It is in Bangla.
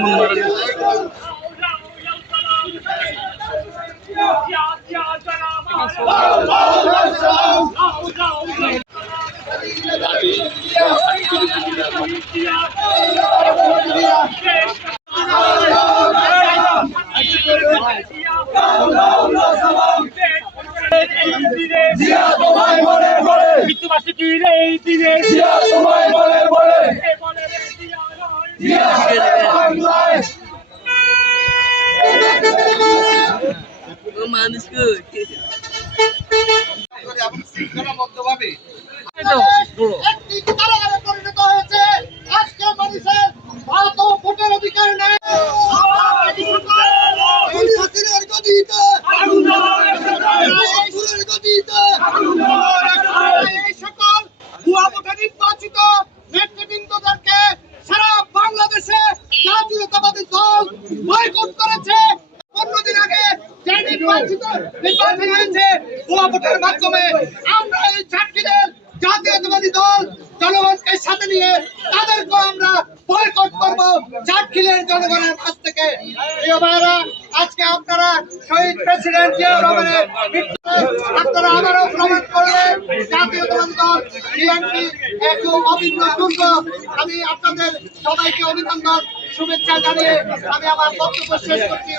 দুশ্মন মারা গেছে। সারা বাংলাদেশে জাতীয়তাবাদী দল বয়কট করেছে। 15 দিন আগে যে নির্বাচন হয়েছে ভুয়া ভোটের মাধ্যমে, আমরা এই চারটিদের জাতীয়তাবাদী দল জনগণকে সাথে নিয়ে তাদেরকেও আমরা বয়কট করবো চাটখিলের জনগণের কাছ থেকে। প্রিয় ভাইরা, আজকে আপনারা শহীদ প্রেসিডেন্ট জিয়াউর রহমানের আপনারা আবারও প্রমাণ করলেন জাতীয়তাবাদী দল বিএনপি এক অভিন্ন দুর্গ। আমি আপনাদের সবাইকে অভিনন্দন শুভেচ্ছা জানিয়ে আমি আমার বক্তব্য শেষ করছি।